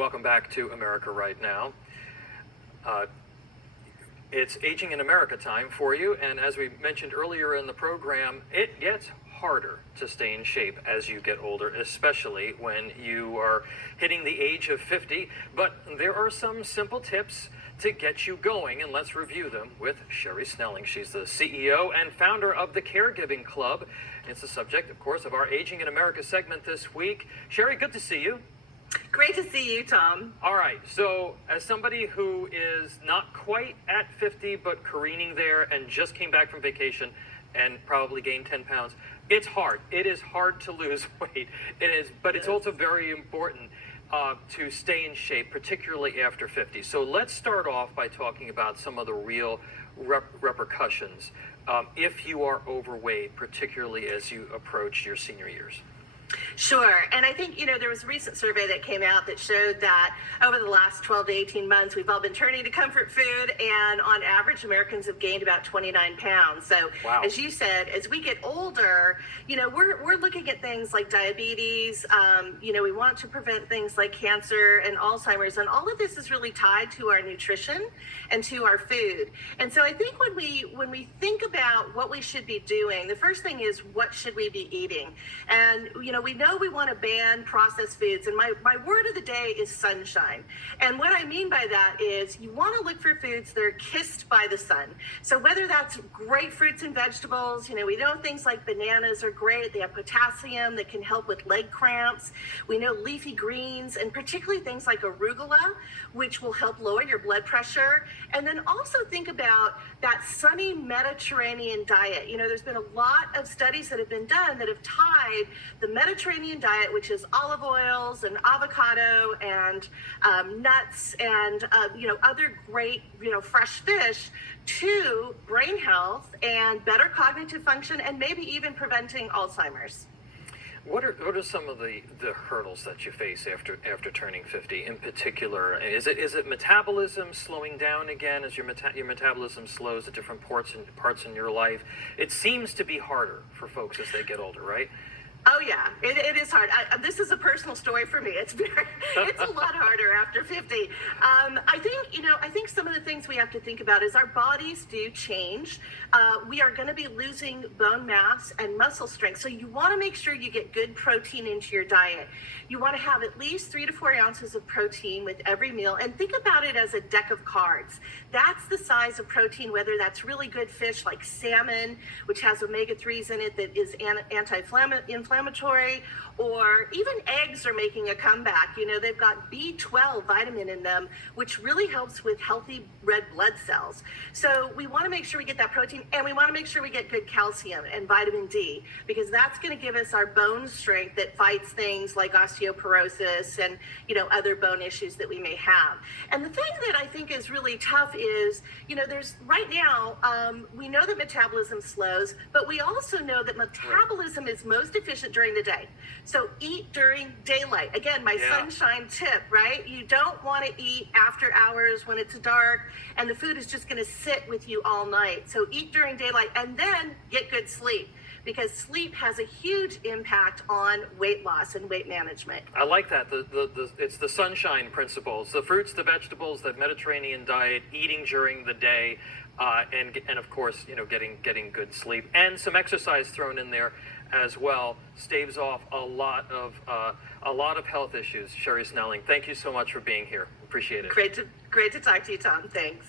welcome back to America Right Now. It's Aging in America time for you, and as we mentioned earlier in the program, it gets harder to stay in shape as you get older, especially when you are hitting the age of 50. But there are some simple tips to get you going, and let's review them with Sherri Snelling. She's the CEO and founder of the Caregiving Club. It's the subject, of course, of our Aging in America segment this week. Sherri, good to see you. Great to see you, Tom. All right, so as somebody who is not quite at 50 but careening there and just came back from vacation and probably gained 10 pounds, it's hard. It is hard to lose weight. It is, but it's also very important to stay in shape, particularly after 50. So let's start off by talking about some of the real repercussions if you are overweight, particularly as you approach your senior years. Sure. And I think, there was a recent survey that came out that showed that over the last 12 to 18 months, we've all been turning to comfort food. And on average, Americans have gained about 29 pounds. So wow. As you said, as we get older, we're looking at things like diabetes. We want to prevent things like cancer and Alzheimer's. And all of this is really tied to our nutrition and to our food. And so I think when we think about what we should be doing, the first thing is, what should we be eating? And, we know we want to ban processed foods, and my word of the day is sunshine. And what I mean by that is you want to look for foods that are kissed by the sun. So whether that's great fruits and vegetables, we know things like bananas are great. They have potassium that can help with leg cramps. We know leafy greens, and particularly things like arugula, which will help lower your blood pressure. And then also think about that sunny Mediterranean diet. There's been a lot of studies that have been done that have tied the Mediterranean diet, which is olive oils and avocado and nuts and other great fresh fish, to brain health and better cognitive function, and maybe even preventing Alzheimer's. What are some of the hurdles that you face after turning 50 in particular? Is it metabolism slowing down again as your metabolism slows at different parts in your life? It seems to be harder for folks as they get older, right? Oh yeah, it is hard. This is a personal story for me. It's a lot harder after 50. I think some of the things we have to think about is our bodies do change. We are going to be losing bone mass and muscle strength. So you want to make sure you get good protein into your diet. You want to have at least 3 to 4 ounces of protein with every meal, and think about it as a deck of cards. That's the size of protein, whether that's really good fish like salmon, which has omega-3s in it that is anti-inflammatory, or even eggs are making a comeback. They've got B12 vitamin in them, which really helps with healthy red blood cells. So we want to make sure we get that protein, and we want to make sure we get good calcium and vitamin D, because that's going to give us our bone strength that fights things like osteoporosis and other bone issues that we may have. And the thing that I think is really tough is, there's right now, we know that metabolism slows, but we also know that metabolism is most efficient during the day. So eat during daylight. Again, my sunshine tip, right? You don't want to eat after hours when it's dark and the food is just going to sit with you all night. So eat during daylight, and then get good sleep, because sleep has a huge impact on weight loss and weight management. I like that. It's the sunshine principles, the fruits, the vegetables, the Mediterranean diet, eating during the day, and of course, getting good sleep, and some exercise thrown in there as well staves off a lot of health issues. Sherri Snelling, thank you so much for being here. Appreciate it. Great to talk to you, Tom. Thanks.